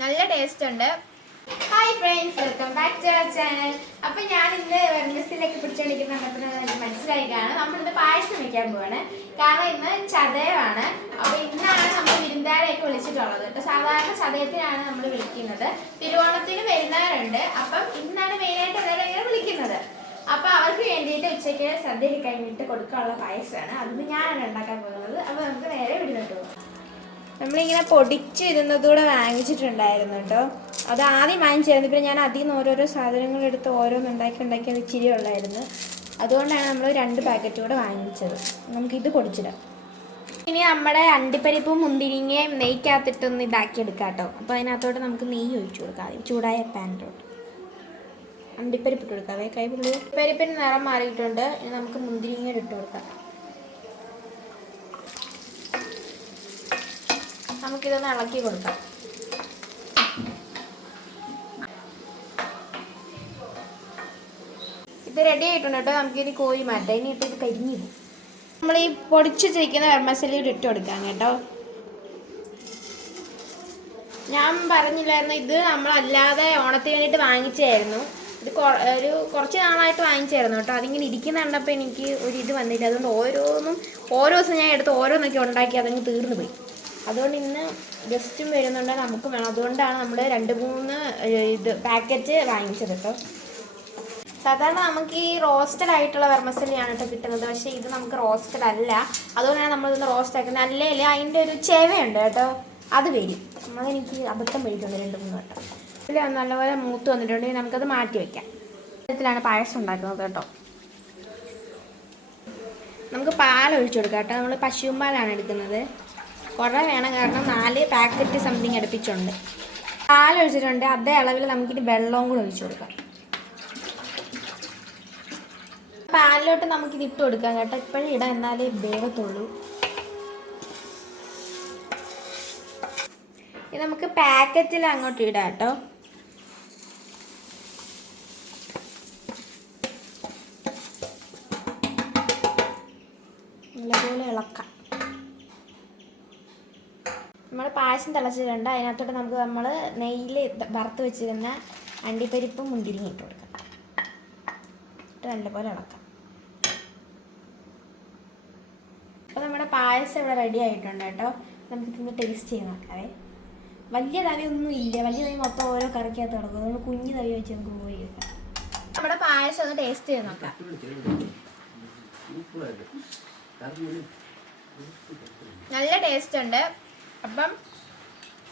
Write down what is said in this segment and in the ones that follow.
നല്ല ടേസ്റ്റ് ഉണ്ട്. Hi friends welcome back to our channel അപ്പൊ ഞാൻ ഇന്ന് വെർമിസിലൊക്കെ പിടിച്ചോണ്ടിരിക്കുന്ന കണ്ടപ്പോൾ എനിക്ക് മനസ്സിലായി നമ്മളിന്ന് പായസം വെക്കാൻ പോവാണ്. കാരണം ഇന്ന് ചതയമാണ് അപ്പൊ ഇന്നാണ് നമ്മൾ വിരുന്നാരെയൊക്കെ വിളിച്ചിട്ടുള്ളത്. കേട്ടോ സാധാരണ ചതയത്തിനാണ് നമ്മൾ വിളിക്കുന്നത്. തിരുവോണത്തിന് വരുന്നവരുണ്ട്. അപ്പം ഇന്നാണ് മെയിനായിട്ട് എല്ലാവരും വിളിക്കുന്നത്. അപ്പൊ അവർക്ക് വേണ്ടിയിട്ട് ഉച്ചയ്ക്ക് സദ്യ കഴിഞ്ഞിട്ട് കൊടുക്കാനുള്ള പായസമാണ്. അതിന് ഞാനാണ് ഉണ്ടാക്കാൻ പോകുന്നത്. അപ്പൊ നമുക്ക് നേരെ വീട്ടിലോട്ട് പോകാം. നമ്മളിങ്ങനെ പൊടിച്ച് ഇരുന്നതുകൂടെ വാങ്ങിച്ചിട്ടുണ്ടായിരുന്നു കേട്ടോ അത് ആദ്യം വാങ്ങിച്ചായിരുന്നു പിന്നെ ഞാൻ നിന്ന് ഓരോരോ സാധനങ്ങൾ എടുത്ത് ഓരോന്ന് ഉണ്ടാക്കി ഉണ്ടാക്കി അത് ഇച്ചിരി ഉള്ളായിരുന്നു. അതുകൊണ്ടാണ് നമ്മൾ രണ്ട് പാക്കറ്റ് കൂടെ വാങ്ങിച്ചത്. നമുക്കിത് പൊടിച്ചിടാം. ഇനി നമ്മുടെ അണ്ടിപ്പരിപ്പും മുന്തിരിങ്ങയും നെയ്ക്കകത്തിട്ടൊന്ന് ഇതാക്കി എടുക്കാം കേട്ടോ അപ്പോൾ അതിനകത്തോട്ട് നമുക്ക് നെയ്യ് ഒഴിച്ചു കൊടുക്കാം. ചൂടായ പാനിലോട്ട് അണ്ടിപ്പരിപ്പ് ഇട്ട് കൊടുക്കാം. കൈ പുള്ളി പരിപ്പിന് നിറം മാറിയിട്ടുണ്ട്. ഇനി നമുക്ക് മുന്തിരിങ്ങ ഇട്ട് കൊടുക്കാം. നമുക്കിതൊന്ന് ഇളക്കി കൊടുക്കാം. ഇത് റെഡി ആയിട്ടുണ്ട് കേട്ടോ. നമുക്കിനി കോഴി മാറ്റാം. ഇനി ഇപ്പം ഇത് കരിഞ്ഞു നമ്മൾ ഈ പൊടിച്ച് വെച്ചിരിക്കുന്ന ഇട്ട് കൊടുക്കാം കേട്ടോ. ഞാൻ പറഞ്ഞില്ലായിരുന്നു ഇത് നമ്മളല്ലാതെ ഓണത്തിന് വേണ്ടിയിട്ട് വാങ്ങിച്ചായിരുന്നു ഇത് ഒരു കുറച്ച് നാളായിട്ട് വാങ്ങിച്ചായിരുന്നു കേട്ടോ. അതിങ്ങനെ ഇരിക്കുന്ന കണ്ടപ്പോൾ എനിക്ക് ഒരു ഇത് വന്നില്ല. അതുകൊണ്ട് ഓരോന്നും ഓരോ ദിവസം ഞാൻ എടുത്ത് ഓരോന്നൊക്കെ ഉണ്ടാക്കി അതങ്ങ് തീർന്നു പോയി. അതുകൊണ്ട് ഇന്ന് ഗസ്റ്റും വരുന്നുണ്ട്. നമുക്ക് വേണം. അതുകൊണ്ടാണ് നമ്മൾ രണ്ട് മൂന്ന് ഇത് പാക്കറ്റ് വാങ്ങിച്ചത് കേട്ടോ സാധാരണ നമുക്ക് ഈ റോസ്റ്റഡ് ആയിട്ടുള്ള വെർമസലിയാണ് കേട്ടോ കിട്ടുന്നത്. പക്ഷേ ഇത് നമുക്ക് റോസ്റ്റഡ് അല്ല. അതുകൊണ്ടാണ് നമ്മളിതൊന്ന് റോസ്റ്റ് ആക്കുന്നത്. അല്ലെങ്കിൽ അതിന്റെ ഒരു ചെവയുണ്ട് കേട്ടോ. അത് വരും. അതെനിക്ക് അബദ്ധം വരിയിട്ടുണ്ട് രണ്ട് മൂന്ന് വട്ടം. ഇല്ല നല്ലപോലെ മൂത്ത് വന്നിട്ടുണ്ടെങ്കിൽ നമുക്കത് മാറ്റി വയ്ക്കാം ഇത്തരത്തിലാണ് പായസം ഉണ്ടാക്കുന്നത് കേട്ടോ. നമുക്ക് പാൽ ഒഴിച്ചു കൊടുക്കാം കേട്ടോ നമ്മൾ പശുവും പാലാണ് എടുക്കുന്നത്. കുറേ വേണം. കാരണം നാല് പാക്കറ്റ് സംതിങ് അടുപ്പിച്ചുണ്ട്. പാൽ ഒഴിച്ചിട്ടുണ്ട് അതേ അളവിൽ നമുക്കിനി വെള്ളവും കൂടെ ഒഴിച്ചു കൊടുക്കാം. പാലിലോട്ട് നമുക്കിത് ഇട്ട് കൊടുക്കാം കേട്ടോ. ഇപ്പോഴും ഇടാം. എന്നാലേ വേഗത്തുള്ളൂ ഇത് നമുക്ക് പാക്കറ്റിൽ അങ്ങോട്ട് ഇടാം കേട്ടോ. നല്ലപോലെ ഇളക്കാം. നമ്മൾ പായസം തിളച്ചിട്ടുണ്ട്. അതിനകത്തോട്ട് നമുക്ക് നമ്മൾ നെയ്യിൽ വറുത്ത് വെച്ചിരുന്ന അണ്ടിപ്പരിപ്പും മുന്തിരിയും ഇട്ട് കൊടുക്കാം. ഇട്ട് നല്ലപോലെ ഇളക്കാം. അപ്പോൾ നമ്മുടെ പായസം ഇവിടെ റെഡി ആയിട്ടുണ്ട് കേട്ടോ. നമുക്കിതൊന്ന് ടേസ്റ്റ് ചെയ്ത് നോക്കാവേ. വലിയ തവിയൊന്നും ഇല്ല. വലിയ തവി മൊത്തം ഓരോ കറിക്കകത്ത് കിടക്കും. നമ്മൾ കുഞ്ഞു തവി വെച്ച് നമുക്ക് പോയി എടുക്കാം. നമ്മുടെ പായസം ഒന്ന് ടേസ്റ്റ് ചെയ്ത് നോക്കാം. നല്ല ടേസ്റ്റ് ഉണ്ട്. അപ്പം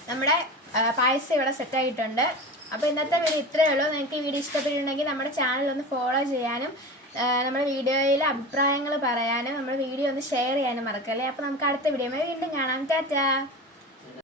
നമ്മുടെ പായസം ഇവിടെ സെറ്റായിട്ടുണ്ട് അപ്പോൾ ഇന്നത്തെ വീഡിയോ ഇത്രയേ ഉള്ളൂ. നിങ്ങൾക്ക് ഈ വീഡിയോ ഇഷ്ടപ്പെട്ടിട്ടുണ്ടെങ്കിൽ നമ്മുടെ ചാനൽ ഒന്ന് ഫോളോ ചെയ്യാനും നമ്മുടെ വീഡിയോയിലെ അഭിപ്രായങ്ങൾ പറയാനും നമ്മുടെ വീഡിയോ ഒന്ന് ഷെയർ ചെയ്യാനും മറക്കല്ലേ? അപ്പോൾ നമുക്ക് അടുത്ത വീഡിയോ വീണ്ടും കാണാം. ടാറ്റാ!